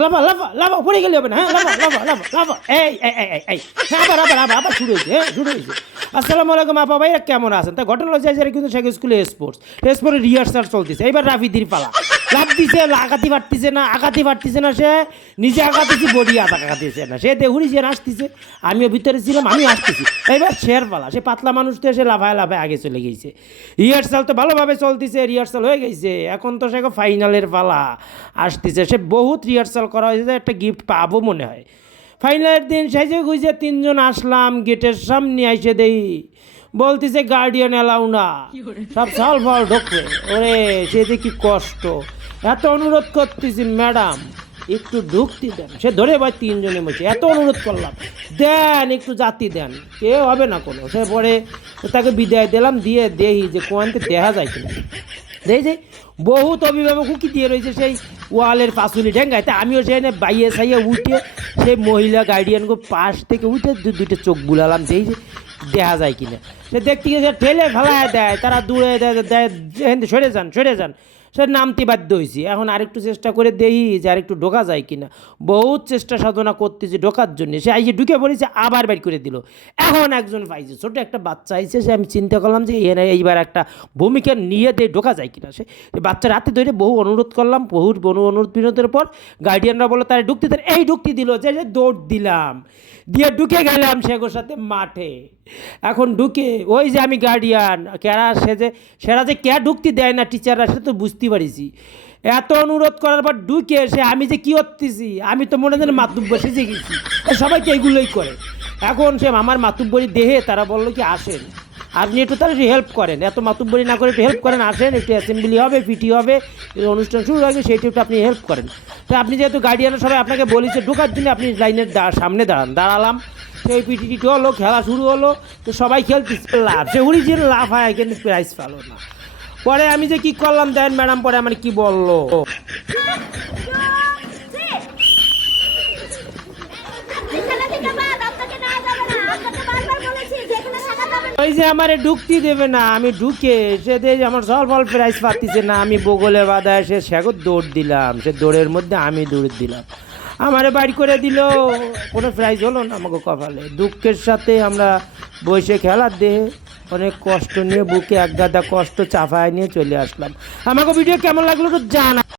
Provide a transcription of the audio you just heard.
লাফা লাফা লাফা পড়ে গেলে হবে না, হ্যাঁ লাফা লাফা লাফা লাফা এই হ্যাঁ আবার শুরু হয়েছে, হ্যাঁ শুরু হয়েছে। আসসালামু আলাইকুম আপা ভাইরা, কেমন আছেন? তা ঘটনা হচ্ছে যে কিন্তু শেখ স্কুলে স্পোর্টসের রিহার্সাল চলতেছে। এইবার রাফিদির পালা, লাভ দিছে, আগাতে পারতেছে না, সে নিজে আগাতেছি, বডি আগাতেছে না, সে দেহুরি যে আসতেছে, আমিও ভিতরে ছিলাম, আমি আসতেছি। এইবার শের পালা, সে পাতলা মানুষ তো সে লাফায় লাফায় আগে চলে গেছে। রিহার্সাল তো ভালোভাবে চলতেছে, রিহার্সাল হয়ে গেছে, এখন তো সে ফাইনালের পালা আসতেছে। সে বহুত রিহার্সাল করা হয়েছে, একটা গিফট পাবো মনে হয়। ফাইনালের দিন সেজে গুজে তিনজন আসলাম, গেটের সামনে আইসে দেই বলতেছে গার্ডিয়ান এলাও না, সব সাল ফল ঢোকে। ওরে সে যে কি কষ্ট, এত অনুরোধ করতেছি ম্যাডাম একটু ঢুকতে দেন, সে ধরে ভাই তিনজনে বসে এত অনুরোধ করলাম দেন একটু জাতি দেন, কেউ হবে না কোনো। সে পরে তাকে বিদায় দিলাম, দিয়ে দেহি যে কোয়ান্তে দেখা যায় কিনা। দেখি যে বহুত অভিভাবক উকি দিয়ে রয়েছে সেই ওয়ালের পাঁচুলি ঢেঙ্গায়। তা আমিও সেখানে বাইয়ে সাইয়ে উঠে সেই মহিলা গার্ডিয়ানকে পাশ থেকে উঠে দুইটা চোখ বুলালাম, যেই যে দেখা যায় কিনা। সে দেখতে গিয়ে ঠেলে ফেলায় দেয়, তারা দূরে দেয়, সরে যান। সে নামতে বাধ্য হয়েছি। এখন আরেকটু চেষ্টা করে দেখি যে আরেকটু ঢোকা যায় কিনা। বহুত চেষ্টা সাধনা করতেছি ঢোকার জন্য, সে আইসে ঢুকে পড়েছে, আবার বাইর করে দিল। এখন একজন পাইছে, ছোটো একটা বাচ্চা আইছে, সে আমি চিন্তা করলাম যে এইবার একটা ভূমিকা নিয়ে দিয়ে ঢোকা যায় কিনা। সে বাচ্চার হাতে ধরে বহু অনুরোধ করলাম, অনুরোধ বিনোদের পর গার্ডিয়ানরা বললো তারা ঢুকতে দেন, এই ঢুকতে দিল, যে দৌড় দিলাম, দিয়ে ঢুকে গেলাম সেগোর সাথে মাঠে। এখন ঢুকে ওই যে আমি গার্ডিয়ান, সেরা যে কে ঢুকতে দেয় না টিচাররা, সেটা তো বুঝতে পারিছি। এত অনুরোধ করার পর ঢুকে সে আমি যে কী করতেছি, আমি তো মনে হয় মাতুব্বর সেজে গেছি। সবাইকে এগুলোই করে। এখন সে আমার মাতুব্বরি দেহে তারা বললো কি আসেন, আপনি একটু তাহলে একটু হেল্প করেন, এত মাতুব্বরি না করে একটু হেল্প করেন, আসেন একটু অ্যাসেম্বলি হবে, পিটি হবে, অনুষ্ঠান শুরু হবে, সেইটা একটু আপনি হেল্প করেন। তো আপনি যেহেতু গার্ডিয়ানের সবাই আপনাকে বলেছে ঢোকার জন্য, আপনি লাইনের সামনে দাঁড়ালাম। সেই পিটি হলো, খেলা শুরু হলো, তো সবাই খেলতেছে, লাভ সে উড়ি যে লাভ হয়, কিন্তু প্রাইজ পেলো না। পরে আমি যে কি করলাম দেন ম্যাডাম, পরে আমার কি বললো, ওই যে আমার ঢুকতে দেবে না, আমি ঢুকে সে দেখে আমার সল ফল প্রাইজ পাচ্ছিছে না, আমি বগলে বাঁধা সে সেগো দৌড় দিলাম, সে দৌড়ের মধ্যে আমি দৌড় দিলাম, আমারে বাইর করে দিল, কোনো প্রাইজ হলো না আমাকে কপালে। দুঃখের সাথে আমরা বসে খেলার দেহে অনেক কষ্ট নিয়ে বুকে এক গাদা কষ্ট চাপায় নিয়ে চলে আসলাম। আমাকে ভিডিও কেমন লাগলো তো জানা।